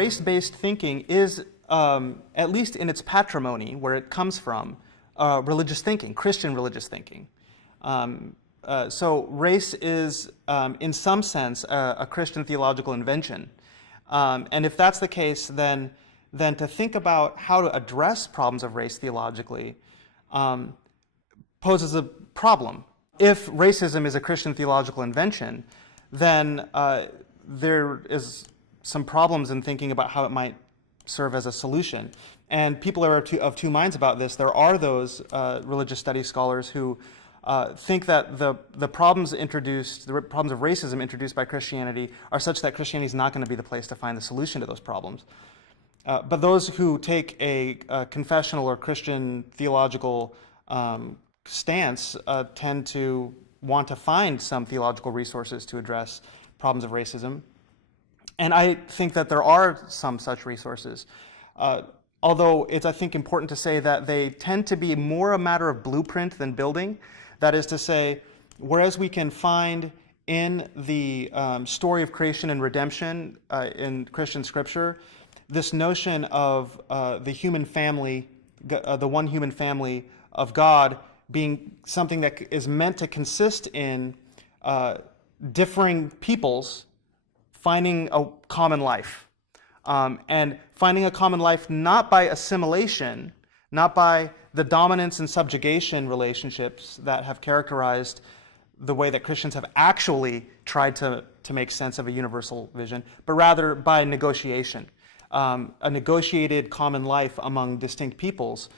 race-based thinking is, at least in its patrimony, where it comes from, religious thinking, Christian religious thinking. So race is, in some sense, a Christian theological invention. And if that's the case, then to think about how to address problems of race theologically poses a problem. If racism is a Christian theological invention, then there is some problems in thinking about how it might serve as a solution. And people are of two minds about this. There are those religious studies scholars who think that the problems of racism introduced by Christianity are such that Christianity is not going to be the place to find the solution to those problems. But those who take a confessional or Christian theological stance tend to want to find some theological resources to address problems of racism. And I think that there are some such resources. Although it's, I think, important to say that they tend to be more a matter of blueprint than building. That is to say, whereas we can find in the story of creation and redemption in Christian scripture, this notion of the human family, the one human family of God being something that is meant to consist in differing peoples finding a common life. And finding a common life not by assimilation, not by the dominance and subjugation relationships that have characterized the way that Christians have actually tried to make sense of a universal vision, but rather by negotiation. A negotiated common life among distinct peoples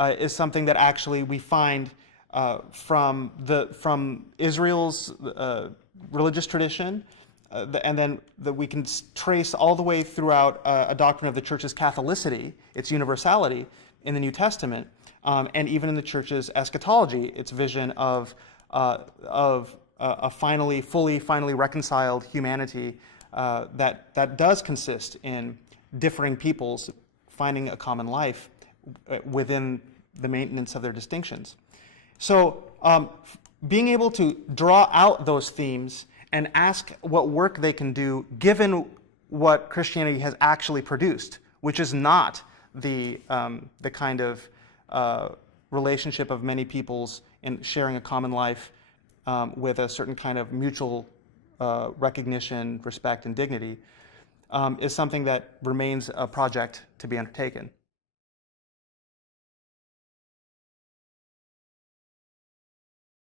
is something that actually we find from Israel's religious tradition, and then that we can trace all the way throughout a doctrine of the church's Catholicity, its universality in the New Testament, and even in the church's eschatology, its vision of a finally reconciled humanity that does consist in differing peoples finding a common life within the maintenance of their distinctions. So being able to draw out those themes and ask what work they can do given what Christianity has actually produced, which is not the kind of relationship of many peoples in sharing a common life with a certain kind of mutual recognition, respect, and dignity, is something that remains a project to be undertaken.